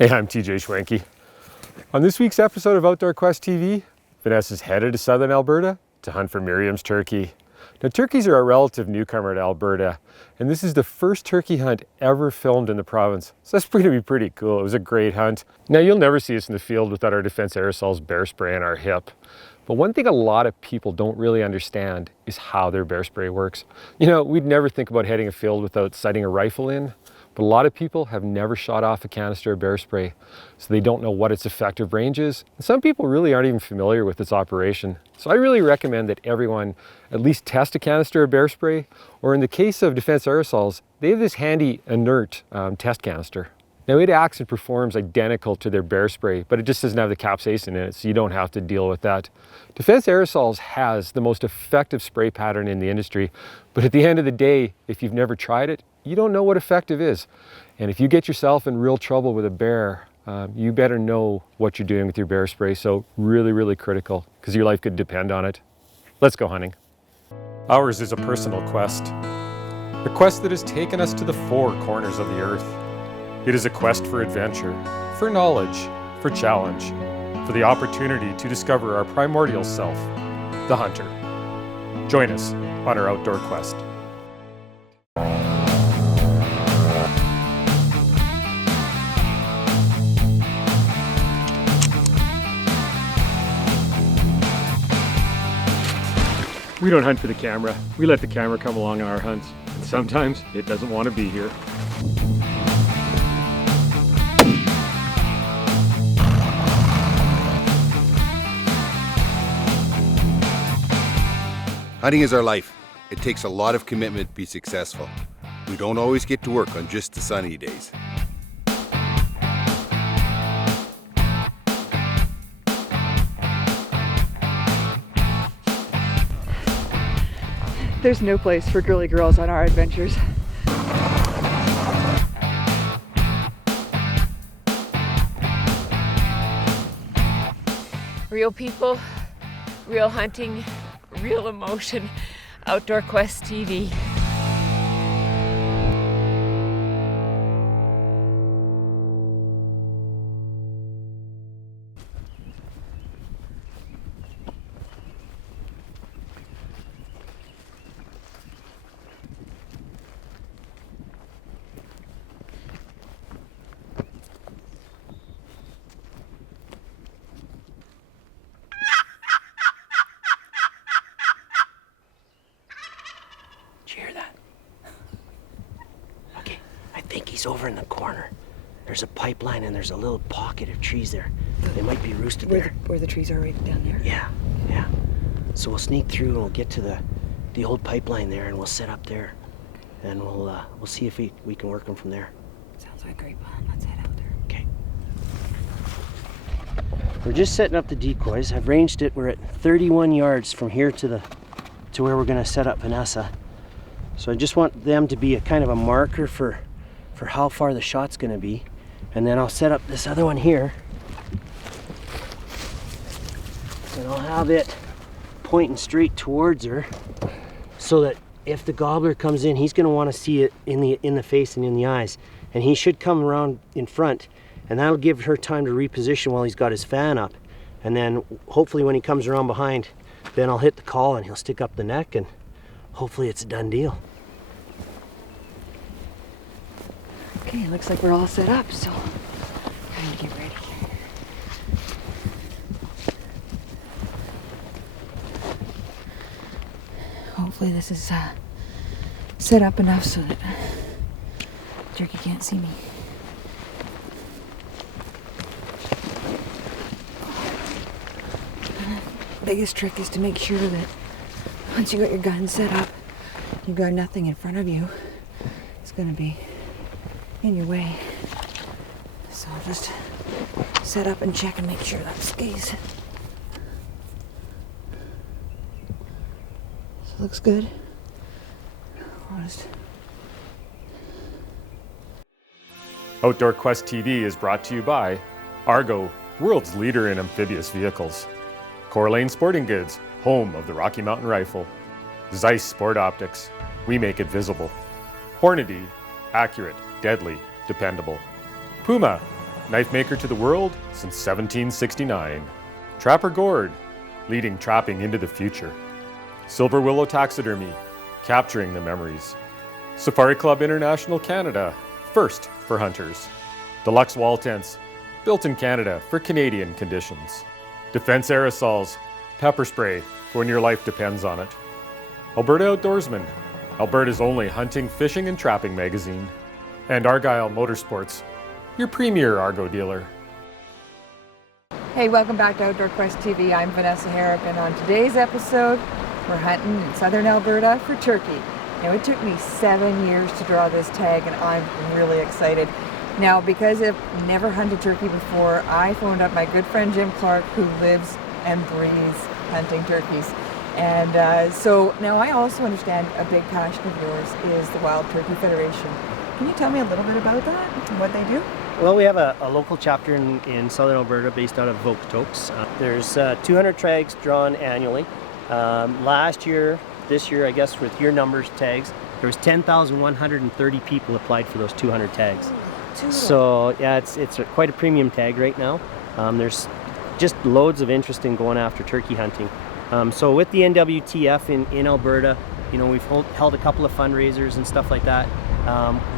Hey, I'm TJ Schwenke. On this week's episode of Outdoor Quest TV, Vanessa's headed to southern Alberta to hunt for Merriam's turkey. Now, turkeys are a relative newcomer to Alberta, and this is the first turkey hunt ever filmed in the province. So that's going to be pretty cool. It was a great hunt. Now, you'll never see us in the field without our Defense Aerosols bear spray on our hip. But one thing a lot of people don't really understand is how their bear spray works. You know, we'd never think about heading a field without sighting a rifle in, but a lot of people have never shot off a canister of bear spray, so they don't know what its effective range is. And some people really aren't even familiar with its operation. So I really recommend that everyone at least test a canister of bear spray, or in the case of Defense Aerosols, they have this handy inert test canister. Now, it acts and performs identical to their bear spray, but it just doesn't have the capsaicin in it, so you don't have to deal with that. Defense Aerosols has the most effective spray pattern in the industry, but at the end of the day, if you've never tried it, you don't know what effective is. And if you get yourself in real trouble with a bear, you better know what you're doing with your bear spray. So really, really critical, because your life could depend on it. Let's go hunting. Ours is a personal quest. A quest that has taken us to the four corners of the earth. It is a quest for adventure, for knowledge, for challenge, for the opportunity to discover our primordial self, the hunter. Join us on our outdoor quest. We don't hunt for the camera. We let the camera come along on our hunts. And sometimes it doesn't want to be here. Hunting is our life. It takes a lot of commitment to be successful. We don't always get to work on just the sunny days. There's no place for girly girls on our adventures. Real people, real hunting, real emotion. Outdoor Quest TV. Did you hear that? Okay, I think he's over in the corner. There's a pipeline and there's a little pocket of trees there. They might be roosted there. Where the trees are right down there? Yeah. So we'll sneak through and we'll get to the old pipeline there and we'll set up there. And we'll see if we can work them from there. Sounds like a great plan. Let's head out there. Okay. We're just setting up the decoys. I've ranged it. We're at 31 yards from here to where we're gonna set up Vanessa. So I just want them to be a kind of a marker for how far the shot's gonna be. And then I'll set up this other one here. And I'll have it pointing straight towards her so that if the gobbler comes in, he's gonna wanna see it in the face and in the eyes. And he should come around in front, and that'll give her time to reposition while he's got his fan up. And then hopefully when he comes around behind, then I'll hit the call and he'll stick up the neck and hopefully it's a done deal. Okay, looks like we're all set up, so time to get ready. Hopefully this is set up enough so that Turkey can't see me. Biggest trick is to make sure that once you got your gun set up, you've got nothing in front of you. It's gonna be in your way. So I'll just set up and check and make sure that stays. So looks good. I'll just... Outdoor Quest TV is brought to you by Argo, world's leader in amphibious vehicles. Corlane Sporting Goods, home of the Rocky Mountain Rifle. Zeiss Sport Optics, we make it visible. Hornady, accurate, deadly, dependable. Puma, knife maker to the world since 1769. Trapper Gourd, leading trapping into the future. Silver Willow Taxidermy, capturing the memories. Safari Club International Canada, first for hunters. Deluxe wall tents, built in Canada for Canadian conditions. Defense aerosols, pepper spray for when your life depends on it. Alberta Outdoorsman, Alberta's only hunting, fishing, and trapping magazine. And Argyle Motorsports, your premier Argo dealer. Hey, welcome back to Outdoor Quest TV. I'm Vanessa Harrop, and on today's episode, we're hunting in southern Alberta for turkey. Now, it took me 7 years to draw this tag, and I'm really excited. Now, because I've never hunted turkey before, I phoned up my good friend Jim Clark, who lives and breathes hunting turkeys. And so now I also understand a big passion of yours is the Wild Turkey Federation. Can you tell me a little bit about that and what they do? Well, we have a local chapter in southern Alberta based out of Okotoks. There's 200 tags drawn annually. Last year, this year, I guess with your numbers tags, there was 10,130 people applied for those 200 tags. So yeah, it's quite a premium tag right now. There's just loads of interest in going after turkey hunting. So with the NWTF in Alberta, you know, we've held a couple of fundraisers and stuff like that.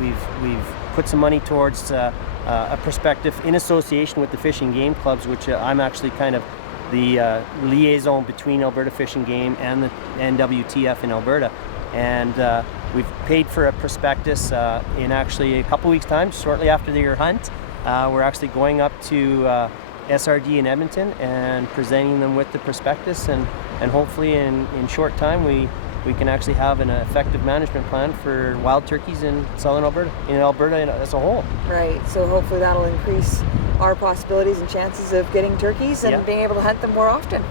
We've put some money towards a perspective in association with the Fish and Game Clubs, which I'm actually kind of the liaison between Alberta Fish and Game and the NWTF in Alberta. And we've paid for a prospectus in actually a couple weeks' time, shortly after your hunt. We're actually going up to SRD in Edmonton and presenting them with the prospectus, and hopefully in short time we can actually have an effective management plan for wild turkeys in southern Alberta, in Alberta as a whole. Right, so hopefully that'll increase our possibilities and chances of getting turkeys and being able to hunt them more often.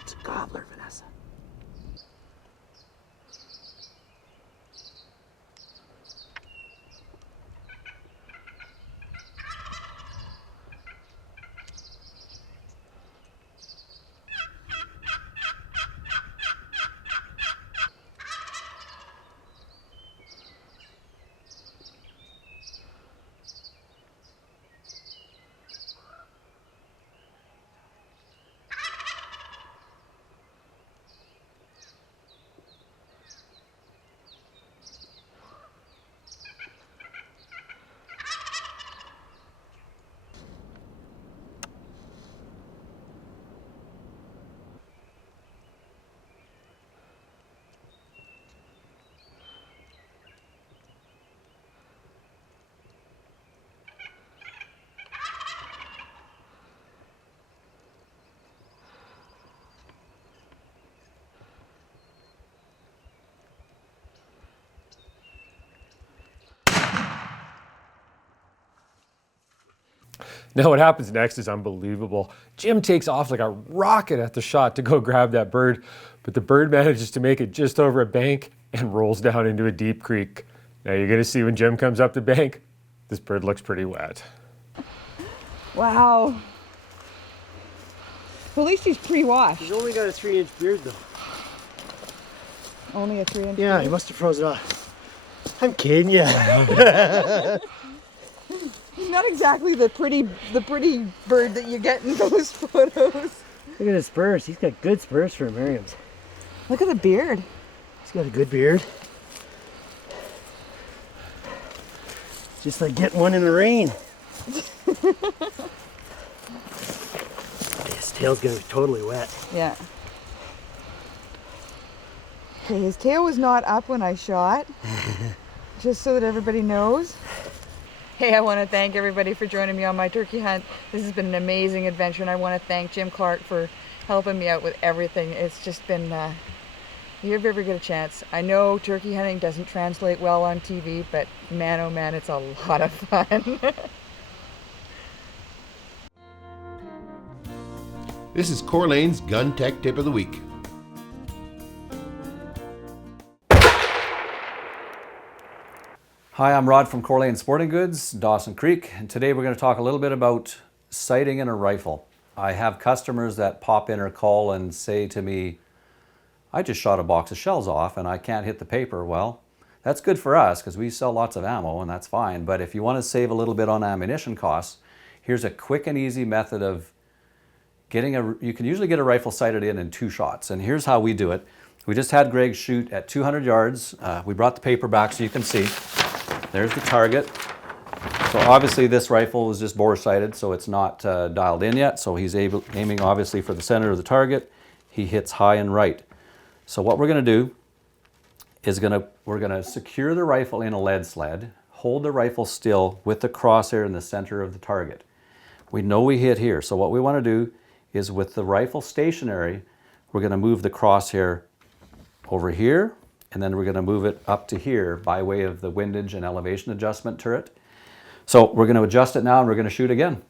It's a gobbler, Vanessa. Now what happens next is unbelievable. Jim takes off like a rocket at the shot to go grab that bird, but the bird manages to make it just over a bank and rolls down into a deep creek. Now you're gonna see when Jim comes up the bank, this bird looks pretty wet. Wow. Well, at least he's pre-washed. He's only got a 3-inch beard though. Only a 3-inch Yeah, beard? he must have frozen off. I'm kidding you. He's not exactly the pretty bird that you get in those photos. Look at his spurs. He's got good spurs for Merriam's. Look at the beard. He's got a good beard. Just like getting one in the rain. His tail's gonna be totally wet. Yeah. Okay, his tail was not up when I shot. Just so that everybody knows. Hey, I want to thank everybody for joining me on my turkey hunt. This has been an amazing adventure, and I want to thank Jim Clark for helping me out with everything. It's just been, if you ever get a chance. I know turkey hunting doesn't translate well on TV, but man, oh man, it's a lot of fun. This is Corlane's Gun Tech Tip of the Week. Hi, I'm Rod from Corlane Sporting Goods, Dawson Creek, and today we're going to talk a little bit about sighting in a rifle. I have customers that pop in or call and say to me, I just shot a box of shells off and I can't hit the paper. Well, that's good for us because we sell lots of ammo and that's fine. But if you want to save a little bit on ammunition costs, here's a quick and easy method of getting you can usually get a rifle sighted in 2 shots. And here's how we do it. We just had Greg shoot at 200 yards. We brought the paper back so you can see. There's the target. So obviously this rifle is just bore sighted, so it's not dialed in yet. So he's aiming obviously for the center of the target. He hits high and right. So what we're going to do is we're going to secure the rifle in a lead sled, hold the rifle still with the crosshair in the center of the target. We know we hit here, so what we want to do is with the rifle stationary, we're going to move the crosshair over here, and then we're going to move it up to here by way of the windage and elevation adjustment turret. So we're going to adjust it now and we're going to shoot again.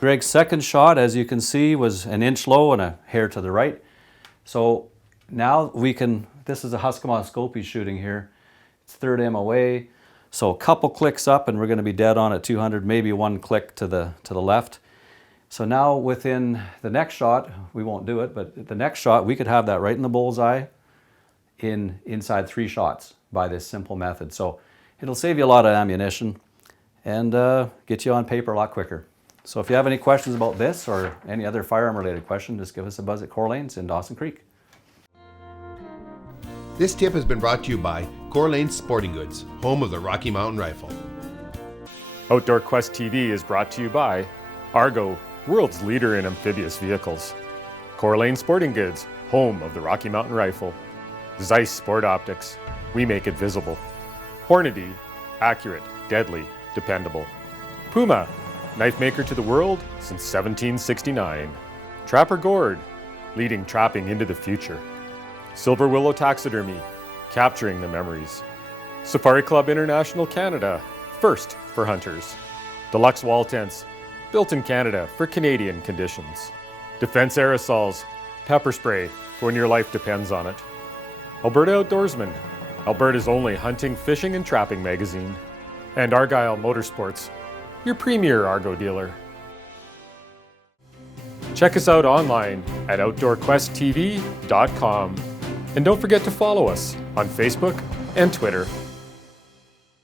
Greg's second shot, as you can see, was an inch low and a hair to the right. So now we can, this is a Husqvarna scope he's shooting here. It's 3rd MOA. So a couple clicks up and we're going to be dead on at 200, maybe 1 click to the left. So now within the next shot, we won't do it, but the next shot, we could have that right in the bullseye inside 3 shots by this simple method. So it'll save you a lot of ammunition and get you on paper a lot quicker. So if you have any questions about this or any other firearm related question, just give us a buzz at Core Lanes in Dawson Creek. This tip has been brought to you by Core Lanes Sporting Goods, home of the Rocky Mountain Rifle. Outdoor Quest TV is brought to you by Argo, world's leader in amphibious vehicles. Core Lane Sporting Goods, home of the Rocky Mountain Rifle. Zeiss Sport Optics, we make it visible. Hornady, accurate, deadly, dependable. Puma, knife maker to the world since 1769. Trapper Gourd, leading trapping into the future. Silver Willow Taxidermy, capturing the memories. Safari Club International Canada, first for hunters. Deluxe Wall Tents, built in Canada for Canadian conditions. Defense Aerosols, pepper spray for when your life depends on it. Alberta Outdoorsman, Alberta's only hunting, fishing, and trapping magazine. And Argyle Motorsports, your premier Argo dealer. Check us out online at OutdoorQuestTV.com. And don't forget to follow us on Facebook and Twitter.